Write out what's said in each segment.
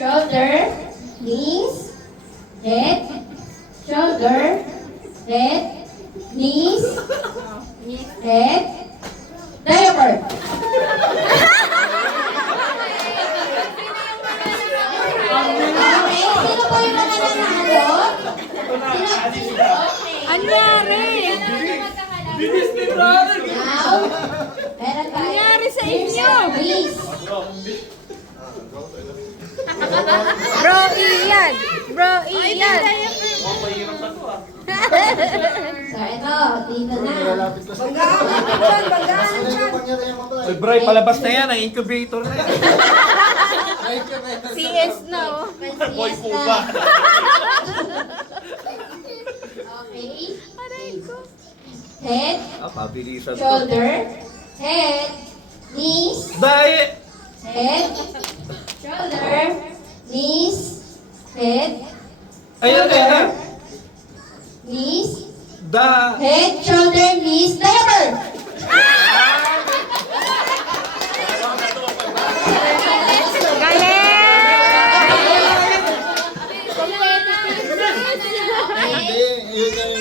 shoulder, knees, head, shoulder, head, knees, head, diaper. Okay, sino po yung mga nanalo? Anyari? Bilis ni brother! Now, meron tayo. Nangyari sa inyo? Please. Bro, Ian! Bro, Ian! So, ito, dito na. Ay, Bray, palabas na yan. Ang incubator na yan. CS na, oh. Boy po ba? Okay. Aray ko. Head, Pabilisan to. shoulder, head, knees, Dahil! head, shoulder, knees, head, Ayan na yan. knees, head, shoulder, knees, diaper.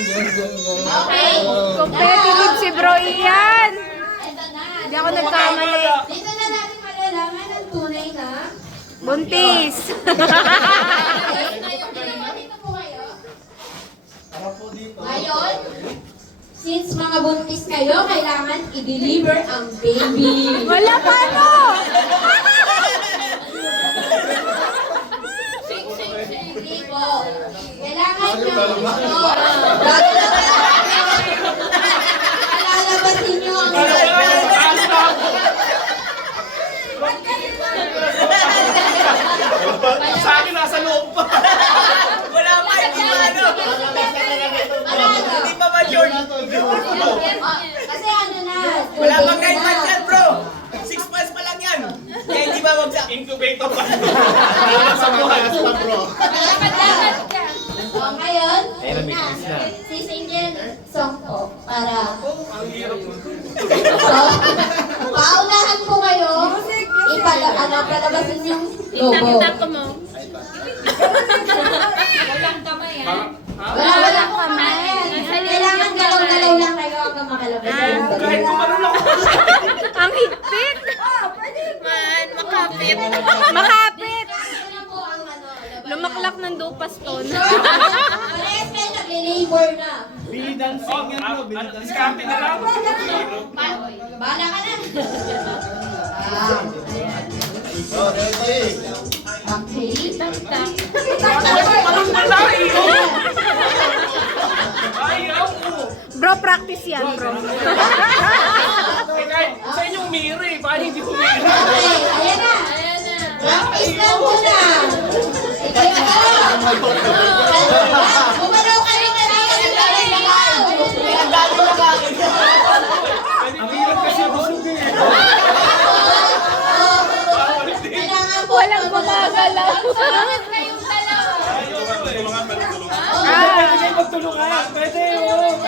Okay. Competitive si Bro Ian! Ito na. Hindi ako nagkamali. Dito na natin malalaman ang tunay na. Buntis! Dito po kayo. Ngayon, since mga buntis kayo, kailangan i-deliver ang baby. Wala pa ano! Hindi po. Kailangan nyo. Alalabasin nyo ang Sa akin, nasa loob pa. Wala pa, hindi pa ano. Hindi pa matured. Kasi ano na. Wala pang 9 months yan, bro! 6 months pa lang yan! Kaya hindi ba wag sa... Incubator pa. Wala sa buhay. So, ngayon, Ayun, may quiz na. sisingin song po para Ang hirap mo. so, paunahan po kayo palabasin yung logo. mo. Walang kamay. Kailangan galaw-galaw lang kayo hanggang makalabas yung Kahit kumaroon ako. Ang higpit! Man, makapit. Makapit! Ano po ang ano, laban? Lumaklak ng dupas ton. Parehas kayo nagle-labor na. Binidancing yan, bro. Diskarte na lang. Bahala ka na. Okay. Parang malayo. Ayaw mo. Bro, practice yan, bro. Eh, kahit sa inyong miri, paano hindi ko miri? Okay, ayan na. Practice lang muna. Sige na. Bumalaw kayo na lang. Ang hirap kasi busugin eh. Kailangan po. Walang gumagalaw. kayong dalawa. Pwede kayo magtulungan. Pwede yun.